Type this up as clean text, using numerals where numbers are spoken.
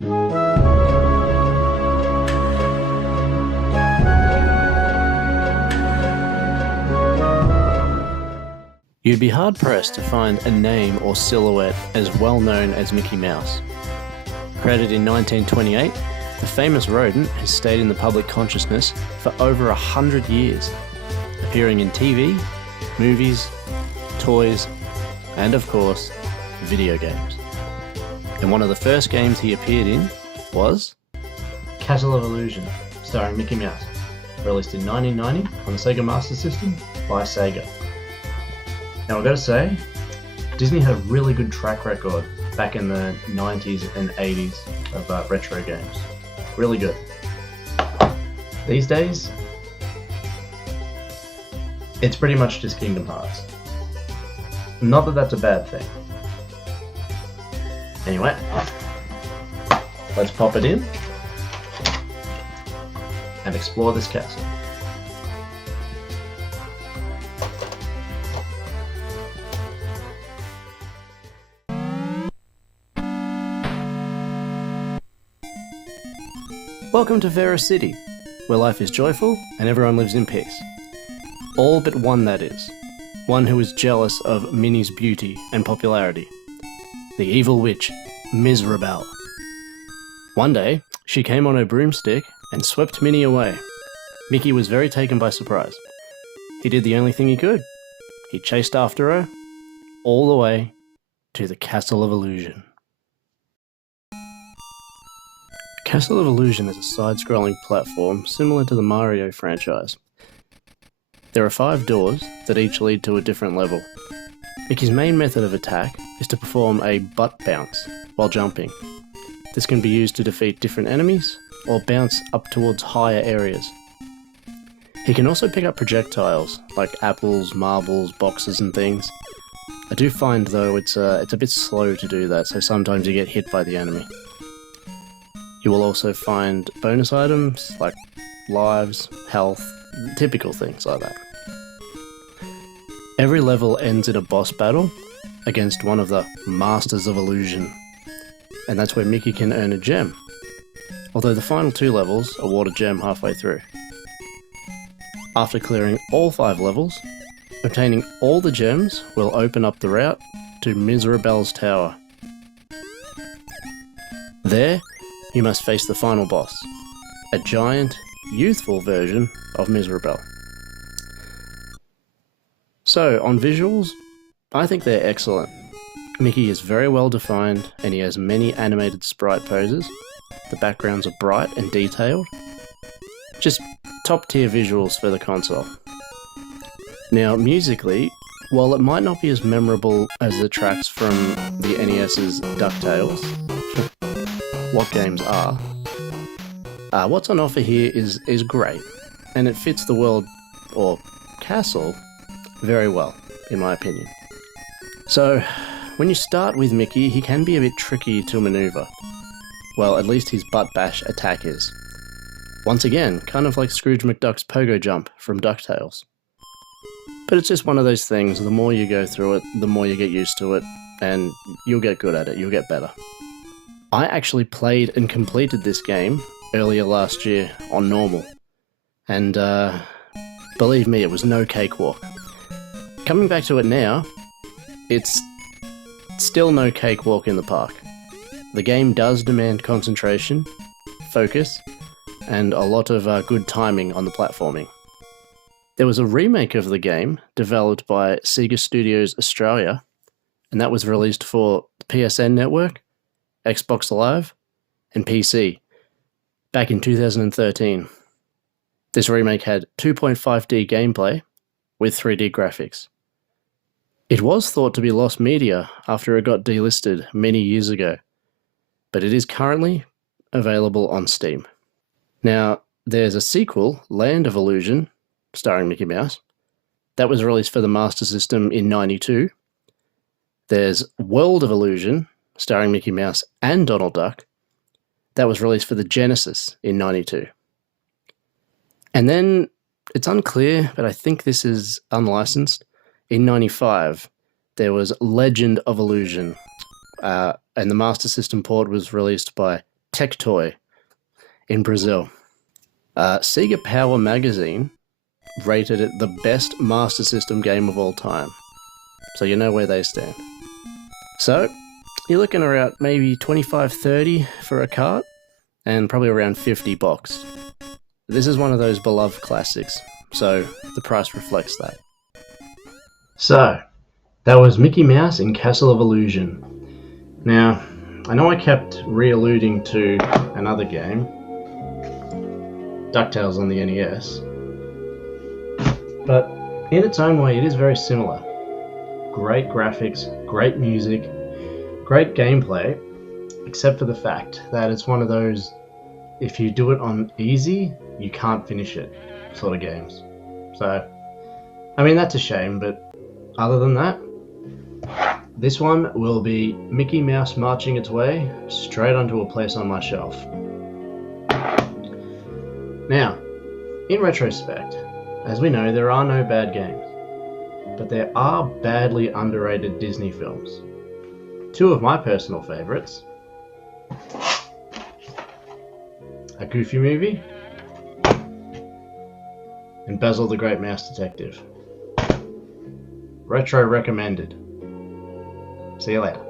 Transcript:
You'd be hard-pressed to find a name or silhouette as well-known as Mickey Mouse. Created in 1928, the famous rodent has stayed in the public consciousness for over 100 years, appearing in TV, movies, toys, and of course, video games. And one of the first games he appeared in was Castle of Illusion, starring Mickey Mouse, released in 1990 on the Sega Master System by Sega. Now I've got to say, Disney had a really good track record back in the 90s and 80s of retro games. Really good. These days, it's pretty much just Kingdom Hearts. Not that that's a bad thing. Anyway, let's pop it in and explore this castle. Welcome to Vera City, where life is joyful and everyone lives in peace. All but one, that is. One who is jealous of Minnie's beauty and popularity. The evil witch, Mizrabel. One day, she came on her broomstick and swept Minnie away. Mickey was very taken by surprise. He did the only thing he could. He chased after her, all the way to the Castle of Illusion. Castle of Illusion is a side-scrolling platform similar to the Mario franchise. There are 5 doors that each lead to a different level. Mickey's main method of attack is to perform a butt bounce while jumping. This can be used to defeat different enemies or bounce up towards higher areas. He can also pick up projectiles like apples, marbles, boxes and things. I do find though it's a bit slow to do that, so sometimes you get hit by the enemy. You will also find bonus items like lives, health, typical things like that. Every level ends in a boss battle against one of the Masters of Illusion, and that's where Mickey can earn a gem, although the final 2 levels award a gem halfway through. After clearing all 5 levels, obtaining all the gems will open up the route to Mizrabel's Tower. There, you must face the final boss, a giant, youthful version of Mizrabel. So, on visuals, I think they're excellent. Mickey is very well defined and he has many animated sprite poses. The backgrounds are bright and detailed. Just top tier visuals for the console. Now, musically, while it might not be as memorable as the tracks from the NES's DuckTales, what games are, what's on offer here is great, and it fits the world, or castle, very well, in my opinion. So, when you start with Mickey, he can be a bit tricky to maneuver. Well, at least his butt bash attack is. Once again, kind of like Scrooge McDuck's pogo jump from DuckTales. But it's just one of those things, the more you go through it, the more you get used to it, and you'll get good at it, you'll get better. I actually played and completed this game earlier last year on normal, and believe me, it was no cakewalk. Coming back to it now, it's still no cakewalk in the park. The game does demand concentration, focus, and a lot of good timing on the platforming. There was a remake of the game developed by Sega Studios Australia, and that was released for the PSN network, Xbox Live, and PC back in 2013. This remake had 2.5D gameplay with 3D graphics. It was thought to be lost media after it got delisted many years ago, but it is currently available on Steam. Now, there's a sequel, Land of Illusion, starring Mickey Mouse, that was released for the Master System in '92. There's World of Illusion, starring Mickey Mouse and Donald Duck, that was released for the Genesis in '92. And then, it's unclear, but I think this is unlicensed, in '95, there was Legend of Illusion, and the Master System port was released by tech toy in Brazil. Sega Power Magazine rated it the best Master System game of all time. So you know where they stand. So you're looking around maybe 25-30 for a cart and probably around 50 boxed. This is one of those beloved classics, so the price reflects that. So, that was Mickey Mouse in Castle of Illusion. Now, I know I kept re-alluding to another game, DuckTales on the NES, but in its own way it is very similar. Great graphics, great music, great gameplay, except for the fact that it's one of those, if you do it on easy, you can't finish it sort of games. So, I mean, that's a shame, but other than that, this one will be Mickey Mouse marching its way straight onto a place on my shelf. Now, in retrospect, as we know, there are no bad games, but there are badly underrated Disney films. Two of my personal favourites: A Goofy Movie and Basil the Great Mouse Detective. Retro recommended. See you later.